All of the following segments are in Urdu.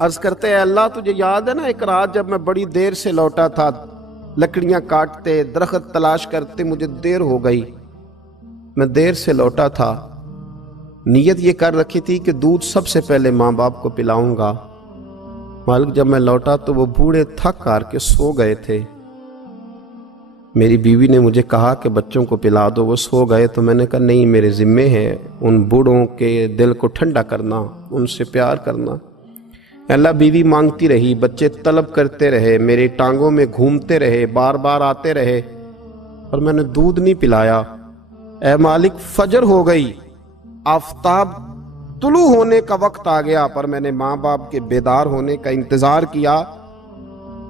عرض کرتے ہیں اللہ تجھے یاد ہے نا ایک رات جب میں بڑی دیر سے لوٹا تھا، لکڑیاں کاٹتے، درخت تلاش کرتے، مجھے دیر ہو گئی، میں دیر سے لوٹا تھا، نیت یہ کر رکھی تھی کہ دودھ سب سے پہلے ماں باپ کو پلاؤں گا۔ مالک جب میں لوٹا تو وہ بوڑھے تھک ہار کے سو گئے تھے۔ میری بیوی نے مجھے کہا کہ بچوں کو پلا دو، وہ سو گئے، تو میں نے کہا نہیں، میرے ذمے ہے ان بوڑھوں کے دل کو ٹھنڈا کرنا، ان سے پیار کرنا۔ اللہ بیوی مانگتی رہی، بچے طلب کرتے رہے، میری ٹانگوں میں گھومتے رہے، بار بار آتے رہے، اور میں نے دودھ نہیں پلایا۔ اے مالک فجر ہو گئی، آفتاب طلوع ہونے کا وقت آ گیا، پر میں نے ماں باپ کے بیدار ہونے کا انتظار کیا۔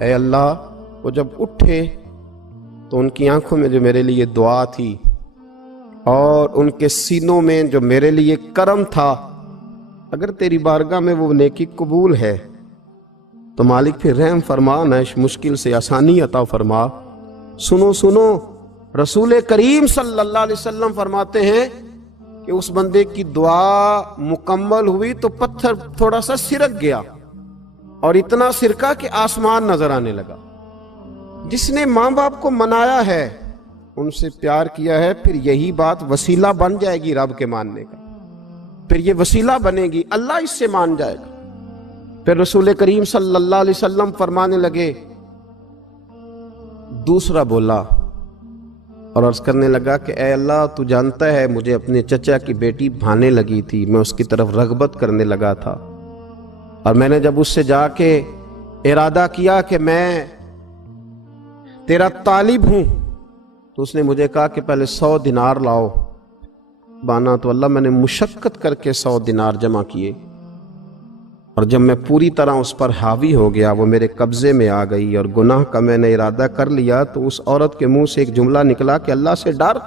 اے اللہ وہ جب اٹھے تو ان کی آنکھوں میں جو میرے لیے دعا تھی اور ان کے سینوں میں جو میرے لیے کرم تھا، اگر تیری بارگاہ میں وہ نیکی قبول ہے تو مالک پھر رحم فرما، نہ اس مشکل سے آسانی عطا فرما۔ سنو سنو، رسول کریم صلی اللہ علیہ وسلم فرماتے ہیں کہ اس بندے کی دعا مکمل ہوئی تو پتھر تھوڑا سا سرک گیا، اور اتنا سرکا کہ آسمان نظر آنے لگا۔ جس نے ماں باپ کو منایا ہے، ان سے پیار کیا ہے، پھر یہی بات وسیلہ بن جائے گی رب کے ماننے کا، پھر یہ وسیلہ بنے گی، اللہ اس سے مان جائے گا۔ پھر رسول کریم صلی اللہ علیہ وسلم فرمانے لگے، دوسرا بولا اور عرض کرنے لگا کہ اے اللہ تو جانتا ہے مجھے اپنے چچا کی بیٹی بھانے لگی تھی، میں اس کی طرف رغبت کرنے لگا تھا، اور میں نے جب اس سے جا کے ارادہ کیا کہ میں تیرا طالب ہوں، تو اس نے مجھے کہا کہ پہلے 100 دینار لاؤ۔ بانا تو اللہ میں نے مشقت کر کے 100 دینار جمع کیے، اور جب میں پوری طرح اس پر حاوی ہو گیا، وہ میرے قبضے میں آ گئی اور گناہ کا میں نے ارادہ کر لیا، تو اس عورت کے منہ سے ایک جملہ نکلا کہ اللہ سے ڈر۔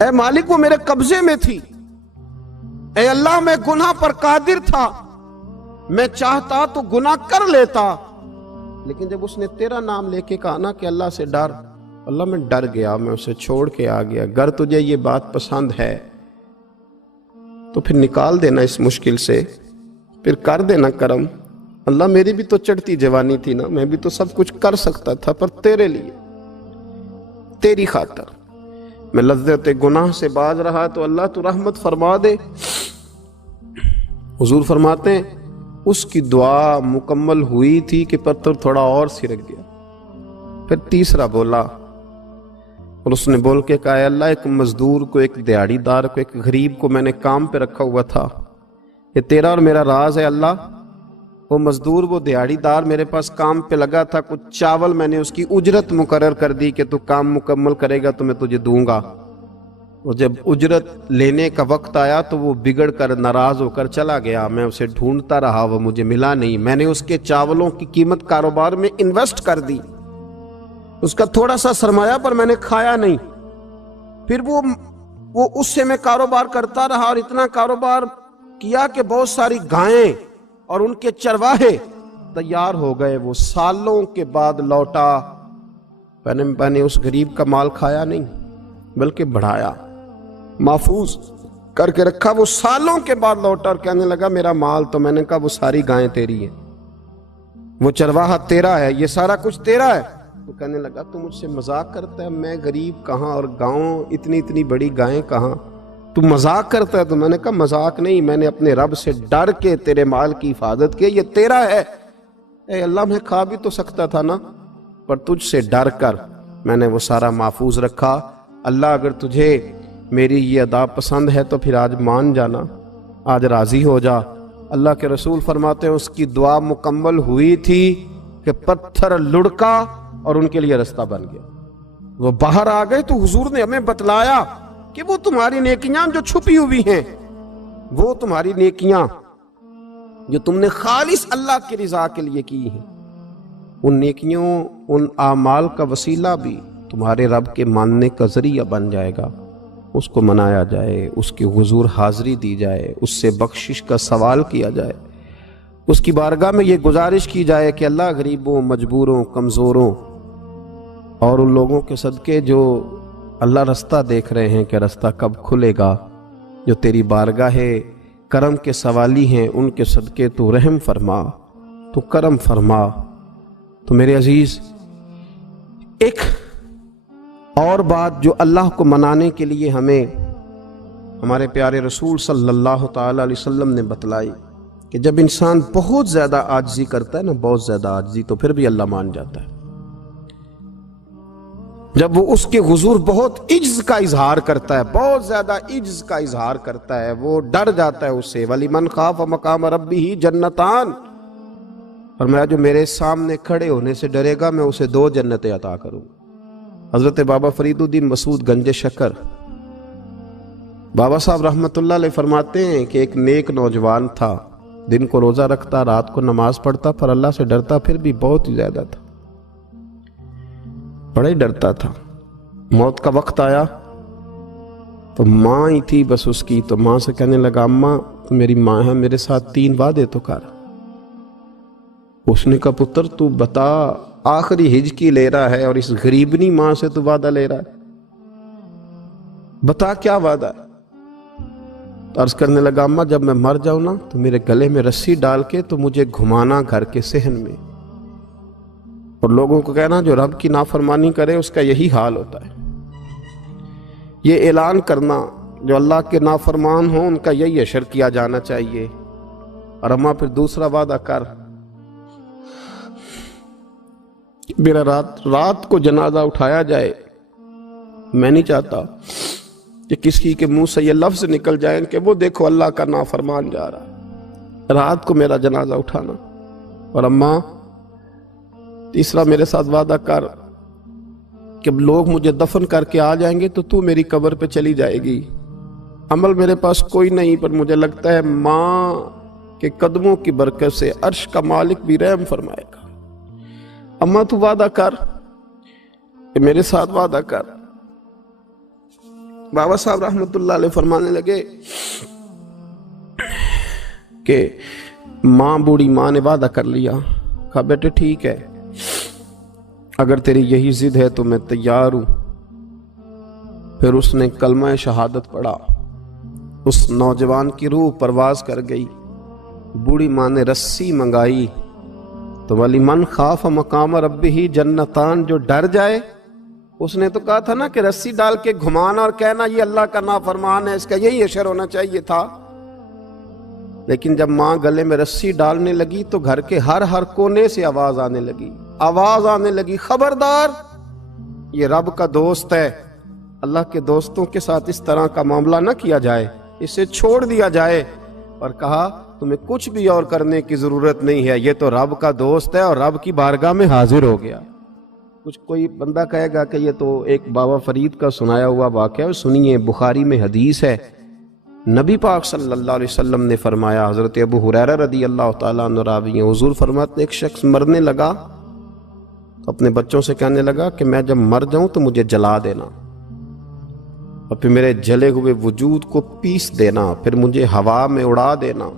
اے مالک وہ میرے قبضے میں تھی، اے اللہ میں گناہ پر قادر تھا، میں چاہتا تو گناہ کر لیتا، لیکن جب اس نے تیرا نام لے کے کہا نا کہ اللہ سے ڈر، اللہ میں ڈر گیا، میں اسے چھوڑ کے آ گیا۔ اگر تجھے یہ بات پسند ہے تو پھر نکال دینا اس مشکل سے، پھر کر دینا کرم۔ اللہ میری بھی تو چڑھتی جوانی تھی نا، میں بھی تو سب کچھ کر سکتا تھا، پر تیرے لیے، تیری خاطر میں لذت گناہ سے باز رہا، تو اللہ تو رحمت فرما دے۔ حضور فرماتے ہیں اس کی دعا مکمل ہوئی تھی کہ پتھر تھوڑا اور سرک گیا۔ پھر تیسرا بولا، اور اس نے بول کے کہا اے اللہ ایک مزدور کو، ایک دیہڑی دار کو، ایک غریب کو میں نے کام پہ رکھا ہوا تھا، یہ تیرا اور میرا راز ہے اللہ۔ وہ مزدور، وہ دیہڑی دار میرے پاس کام پہ لگا تھا، کچھ چاول میں نے اس کی اجرت مقرر کر دی کہ تو کام مکمل کرے گا تو میں تجھے دوں گا، اور جب اجرت لینے کا وقت آیا تو وہ بگڑ کر ناراض ہو کر چلا گیا، میں اسے ڈھونڈتا رہا، وہ مجھے ملا نہیں، میں نے اس کے چاولوں کی قیمت کاروبار میں انویسٹ کر دی، اس کا تھوڑا سا سرمایہ پر میں نے کھایا نہیں، پھر وہ اس سے میں کاروبار کرتا رہا، اور اتنا کاروبار کیا کہ بہت ساری گائیں اور ان کے چرواہے تیار ہو گئے، وہ سالوں کے بعد لوٹا، میں نے اس غریب کا مال کھایا نہیں بلکہ بڑھایا، محفوظ کر کے رکھا، وہ سالوں کے بعد لوٹا اور کہنے لگا میرا مال، تو میں نے کہا وہ ساری گائیں تیری ہیں، وہ چرواہا تیرا ہے، یہ سارا کچھ تیرا ہے۔ تو کہنے لگا تو مجھ سے مذاق کرتا ہے، میں غریب کہاں اور گاؤں اتنی بڑی گائیں کہاں، تو مذاق کرتا ہے؟ تو میں نے کہا مذاق نہیں، میں نے اپنے رب سے ڈر کے تیرے مال کی حفاظت کی، یہ تیرا ہے۔ اے اللہ میں کھا بھی تو سکتا تھا نا، پر تجھ سے ڈر کر میں نے وہ سارا محفوظ رکھا۔ اللہ اگر تجھے میری یہ ادا پسند ہے تو پھر آج مان جانا، آج راضی ہو جا۔ اللہ کے رسول فرماتے ہیں اس کی دعا مکمل ہوئی تھی کہ پتھر لڑکا اور ان کے لیے رستہ بن گیا، وہ باہر آ گئے۔ تو حضور نے ہمیں بتلایا کہ وہ تمہاری نیکیاں جو چھپی ہوئی ہیں، وہ تمہاری نیکیاں جو تم نے خالص اللہ کی رضا کے لیے کی ہیں، ان نیکیوں، ان اعمال کا وسیلہ بھی تمہارے رب کے ماننے کا ذریعہ بن جائے گا، اس کو منایا جائے، اس کے حضور حاضری دی جائے، اس سے بخشش کا سوال کیا جائے، اس کی بارگاہ میں یہ گزارش کی جائے کہ اللہ غریبوں، مجبوروں، کمزوروں اور ان لوگوں کے صدقے جو اللہ رستہ دیکھ رہے ہیں کہ رستہ کب کھلے گا، جو تیری بارگاہ کرم کے سوالی ہیں، ان کے صدقے تو رحم فرما، تو کرم فرما۔ تو میرے عزیز، ایک اور بات جو اللہ کو منانے کے لیے ہمیں ہمارے پیارے رسول صلی اللہ تعالی علیہ وسلم نے بتلائی کہ جب انسان بہت زیادہ عاجزی کرتا ہے نا، بہت زیادہ عاجزی، تو پھر بھی اللہ مان جاتا ہے۔ جب وہ اس کے حضور بہت عجز کا اظہار کرتا ہے، بہت زیادہ عجز کا اظہار کرتا ہے، وہ ڈر جاتا ہے اس سے۔ وَلِمَنْ خَافَ مَقَامَ رَبِّهِ جَنَّتَانِ، فرمایا جو میرے سامنے کھڑے ہونے سے ڈرے گا میں اسے 2 جنتیں عطا کروں۔ حضرت بابا فرید الدین مسعود گنج شکر بابا صاحب رحمۃ اللہ علیہ فرماتے ہیں کہ ایک نیک نوجوان تھا، دن کو روزہ رکھتا، رات کو نماز پڑھتا، پر اللہ سے ڈرتا پھر بھی بہت ہی زیادہ تھا، بڑا ہی ڈرتا تھا۔ موت کا وقت آیا تو ماں ہی تھی بس اس کی، تو ماں سے کہنے لگا اماں تو میری ماں ہے، میرے ساتھ 3 وعدے تو کر۔ اس نے کہا پتر تو بتا، آخری ہجکی لے رہا ہے اور اس غریبنی ماں سے تو وعدہ لے رہا ہے، بتا کیا وعدہ ہے؟ تو عرض کرنے لگا اماں جب میں مر جاؤں نا تو میرے گلے میں رسی ڈال کے تو مجھے گھمانا گھر کے صحن میں، اور لوگوں کو کہنا جو رب کی نافرمانی کرے اس کا یہی حال ہوتا ہے۔ یہ اعلان کرنا جو اللہ کے نافرمان ہوں ان کا یہی اشر کیا جانا چاہیے۔ اور اماں پھر دوسرا وعدہ کر، میرا رات کو جنازہ اٹھایا جائے، میں نہیں چاہتا کہ کسی کے منہ سے یہ لفظ نکل جائیں کہ وہ دیکھو اللہ کا نافرمان جا رہا ہے، رات کو میرا جنازہ اٹھانا۔ اور اماں تیسرا میرے ساتھ وعدہ کر کہ لوگ مجھے دفن کر کے آ جائیں گے تو میری قبر پہ چلی جائے گی، عمل میرے پاس کوئی نہیں، پر مجھے لگتا ہے ماں کے قدموں کی برکت سے عرش کا مالک بھی رحم فرمائے گا۔ اماں تو وعدہ کر کہ میرے ساتھ وعدہ کر۔ بابا صاحب رحمۃ اللہ علیہ فرمانے لگے کہ ماں بوڑھی ماں نے وعدہ کر لیا، کہا بیٹے ٹھیک ہے، اگر تیری یہی ضد ہے تو میں تیار ہوں۔ پھر اس نے کلمہ شہادت پڑھا، اس نوجوان کی روح پرواز کر گئی، بوڑھی ماں نے رسی منگائی تو وَلِمَنْ خَافَ مَقَامَ رَبِّهِ جَنَّتَانِ، جو ڈر جائے، اس نے تو کہا تھا نا کہ رسی ڈال کے گھمانا اور کہنا یہ اللہ کا نافرمان ہے، اس کا یہی اشر ہونا چاہیے تھا۔ لیکن جب ماں گلے میں رسی ڈالنے لگی تو گھر کے ہر کونے سے آواز آنے لگی، خبردار یہ رب کا دوست ہے، اللہ کے دوستوں کے ساتھ اس طرح کا معاملہ نہ کیا جائے، اسے چھوڑ دیا جائے۔ اور کہا تمہیں کچھ بھی اور کرنے کی ضرورت نہیں ہے، یہ تو رب کا دوست ہے اور رب کی بارگاہ میں حاضر ہو گیا۔ کچھ کوئی بندہ کہے گا کہ یہ تو ایک بابا فرید کا سنایا ہوا واقعہ ہے، سنیے، بخاری میں حدیث ہے، نبی پاک صلی اللہ علیہ وسلم نے فرمایا، حضرت ابو ہریرہ رضی اللہ تعالیٰ عنہ راوی ہیں، حضور فرماتے ایک شخص مرنے لگا تو اپنے بچوں سے کہنے لگا کہ میں جب مر جاؤں تو مجھے جلا دینا، اور پھر میرے جلے ہوئے وجود کو پیس دینا، پھر مجھے ہوا میں اڑا دینا۔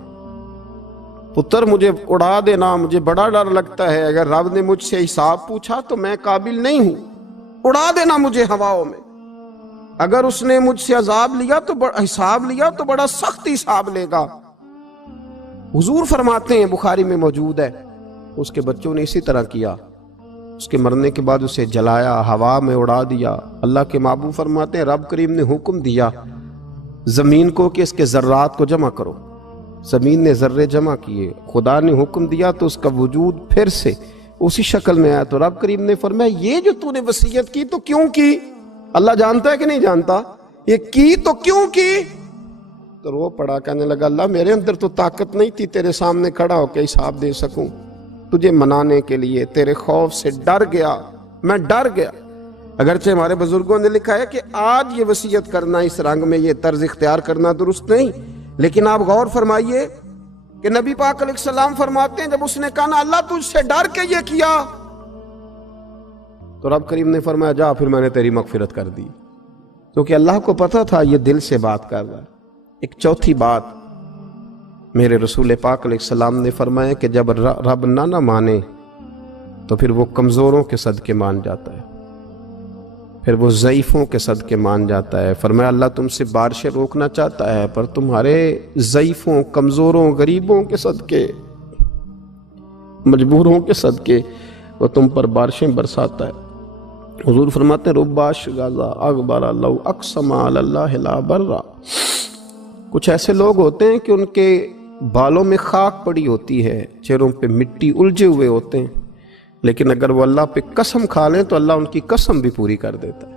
پتر مجھے اڑا دینا، مجھے بڑا ڈر لگتا ہے، اگر رب نے مجھ سے حساب پوچھا تو میں قابل نہیں ہوں، اڑا دینا مجھے ہواؤں میں۔ اگر اس نے مجھ سے عذاب لیا تو حساب لیا تو بڑا سخت حساب لے گا۔ حضور فرماتے ہیں، بخاری میں موجود ہے، اس کے بچوں نے اسی طرح کیا، اس کے مرنے کے بعد اسے جلایا، ہوا میں اڑا دیا۔ اللہ کے محبوب فرماتے ہیں رب کریم نے حکم دیا زمین کو کہ اس کے ذرات کو جمع کرو، زمین نے ذرے جمع کیے، خدا نے حکم دیا تو اس کا وجود پھر سے اسی شکل میں آیا۔ تو رب کریم نے فرمایا یہ جو تو نے وصیت کی تو کیوں کی؟ اللہ جانتا ہے کہ نہیں جانتا؟ یہ کی تو کیوں کی؟ تو رو پڑا، کہنے لگا اللہ میرے اندر تو طاقت نہیں تھی تیرے سامنے کھڑا ہو کے حساب دے سکوں، تجھے منانے کے لیے تیرے خوف سے ڈر گیا، میں ڈر گیا۔ اگرچہ ہمارے بزرگوں نے لکھا ہے کہ آج یہ وصیت کرنا، اس رنگ میں یہ طرز اختیار کرنا درست نہیں، لیکن آپ غور فرمائیے کہ نبی پاک علیہ السلام فرماتے ہیں جب اس نے کہا نا اللہ تجھ سے ڈر کے یہ کیا، تو رب کریم نے فرمایا جا پھر میں نے تیری مغفرت کر دی، کیونکہ اللہ کو پتا تھا یہ دل سے بات کر رہا ہے۔ ایک چوتھی بات میرے رسول پاک علیہ السلام نے فرمایا کہ جب رب نہ مانے تو پھر وہ کمزوروں کے صدقے مان جاتا ہے۔ پھر وہ ضعیفوں کے صدقے مان جاتا ہے۔ فرمایا اللہ تم سے بارشیں روکنا چاہتا ہے، پر تمہارے ضعیفوں، کمزوروں، غریبوں کے صدقے، مجبوروں کے صدقے وہ تم پر بارشیں برساتا ہے۔ حضور فرماتے ہیں رب اشغاذا اغبر لو اقسم علی اللہ لا برا۔ کچھ ایسے لوگ ہوتے ہیں کہ ان کے بالوں میں خاک پڑی ہوتی ہے، چہروں پہ مٹی الجھے ہوئے ہوتے ہیں، لیکن اگر وہ اللہ پہ قسم کھا لیں تو اللہ ان کی قسم بھی پوری کر دیتا ہے۔